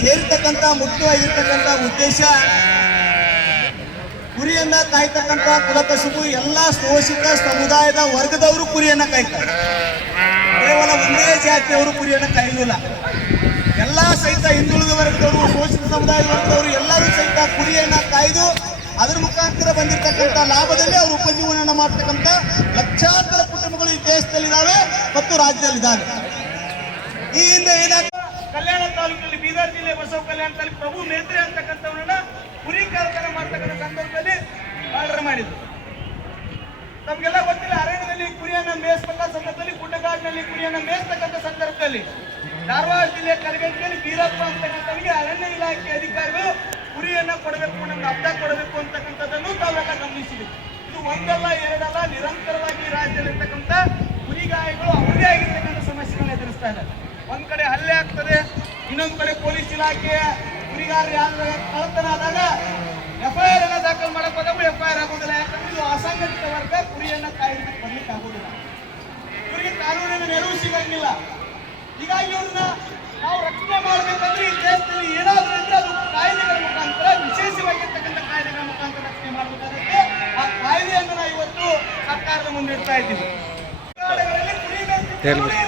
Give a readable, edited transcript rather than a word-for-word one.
ಸೇರಿರ್ತಕ್ಕಂಥ ಮುಖ್ಯವಾಗಿರ್ತಕ್ಕಂಥ ಉದ್ದೇಶ ಕುರಿಯನ್ನ ಕಾಯ್ತಕ್ಕಂಥ ಕುಲಕಸುಬು ಎಲ್ಲ ಶೋಷಿತ ಸಮುದಾಯದ ವರ್ಗದವರು ಕುರಿಯನ್ನ ಕಾಯ್ತಾರೆ. ಕೇವಲ ಒಂದೇ ಜಾತಿಯವರು ಕುರಿಯನ್ನ ಕಾಯುವುದಿಲ್ಲ. ಎಲ್ಲ ಸಹಿತ ಹಿಂದುಳಿದ ವರ್ಗದವರು, ಶೋಷಿತ ಸಮುದಾಯದ ವರ್ಗದವರು ಎಲ್ಲರೂ ಸಹಿತ ಕುರಿಯನ್ನ ಕಾಯ್ದು ಅದರ ಮುಖಾಂತರ ಬಂದಿರತಕ್ಕಂಥ ಲಾಭದಲ್ಲಿ ಅವರು ಉಪಜೀವನ ಮಾಡ್ತಕ್ಕಂಥ ಲಕ್ಷಾಂತರ ಕುಟುಂಬಗಳು ಈ ದೇಶದಲ್ಲಿದ್ದಾವೆ ಮತ್ತು ರಾಜ್ಯದಲ್ಲಿದ್ದಾವೆ. ಈ ಹಿಂದೆ ಏನಾಗ್ತದೆ, ಕಲ್ಯಾಣ ತಾಲೂಕಿನಲ್ಲಿ ಬೀದರ್ ಜಿಲ್ಲೆ ಬಸವ ಕಲ್ಯಾಣ ತಾಲೂಕು ಪ್ರಭು ಮೇತ್ರೆ ಅಂತಕ್ಕಂಥವನ್ನ ಕುರಿ ಕಾರ್ಯಕ್ರಮ ಮಾಡ್ತಕ್ಕಂಥ ಸಂದರ್ಭದಲ್ಲಿ ಆರ್ಡರ್ ಮಾಡಿದ್ರು. ನಮ್ಗೆಲ್ಲ ಗೊತ್ತಿಲ್ಲ, ಅರಣ್ಯದಲ್ಲಿ ಕುರಿಯನ್ನ ಮೇಯಿಸ್ತಕ್ಕ ಸಂದರ್ಭದಲ್ಲಿ, ಗುಡ್ಡಗಾಡಿನಲ್ಲಿ ಕುರಿಯನ್ನ ಮೇಯಿಸ್ತಕ್ಕಂಥ ಸಂದರ್ಭದಲ್ಲಿ ಧಾರವಾಡ ಜಿಲ್ಲೆ ಕಲಗಟ್ಟಿಯಲ್ಲಿ ಬೀರಪ್ಪ ಅಂತಕ್ಕಂಥವನಿಗೆ ಅರಣ್ಯ ಇಲಾಖೆ ಅಧಿಕಾರಿಗಳು ಕುರಿಯನ್ನ ಕೊಡಬೇಕು, ನಮ್ಗೆ ಹಬ್ಬ ಕೊಡಬೇಕು ಅಂತಕ್ಕಂಥದ್ದನ್ನು ತಾವೆಲ್ಲ ಗಮನಿಸಿದ್ವಿ. ಇದು ಒಂದಲ್ಲ ಎರಡಲ್ಲ, ನಿರಂತರವಾಗಿ ರಾಜ್ಯದಲ್ಲಿರ್ತಕ್ಕಂಥ ಕುರಿಗಾಯಿಗಳು ಅವರದೇ ಆಗಿರ್ತಕ್ಕಂಥ ಸಮಸ್ಯೆಗಳನ್ನ ಎದುರಿಸ್ತಾ ಇದ್ದಾರೆ. ಒಂದ್ ಕಡೆ ಹಲ್ಲೆ ಆಗ್ತದೆ, ಇನ್ನೊಂದು ಕಡೆ ಪೊಲೀಸ್ ಇಲಾಖೆಯ ಕುರಿಗಾರ ಯಾರು ಕಳ್ಳತನ ಆದಾಗ FIR ಅನ್ನ ದಾಖಲು ಮಾಡಕ್ ಹೋದಾಗ FIR ಆಗೋದಿಲ್ಲ. ಯಾಕಂದ್ರೆ ಇದು ಅಸಂಘಟಿತ ವರ್ಗ, ಕುರಿಯನ್ನ ಕಾಯ್ಲಿಕ್ಕೆ ಬರ್ಲಿಕ್ಕೆ ಆಗೋದಿಲ್ಲ, ಇವರಿಗೆ ಕಾನೂನಿನ ನೆರವು ಸಿಗಂಗಿಲ್ಲ. ಹೀಗಾಗಿ ಇವ್ರನ್ನ ನಾವು ರಕ್ಷಣೆ ಮಾಡಬೇಕಂದ್ರೆ ಈ ದೇಶದಲ್ಲಿ ಏನಾದರೂ ಇದ್ರೆ ಅದು ಕಾಯ್ದೆಗಳ ಮುಖಾಂತರ, ವಿಶೇಷವಾಗಿರ್ತಕ್ಕಂಥ ಕಾಯ್ದೆಗಳ ಮುಖಾಂತರ ರಕ್ಷಣೆ ಮಾಡಬೇಕಾಗುತ್ತೆ. ಆ ಕಾಯ್ದೆಯನ್ನು ನಾವು ಇವತ್ತು ಸರ್ಕಾರದ ಮುಂದೆ ಇಡ್ತಾ ಇದ್ದೀವಿ. ಕುರಿ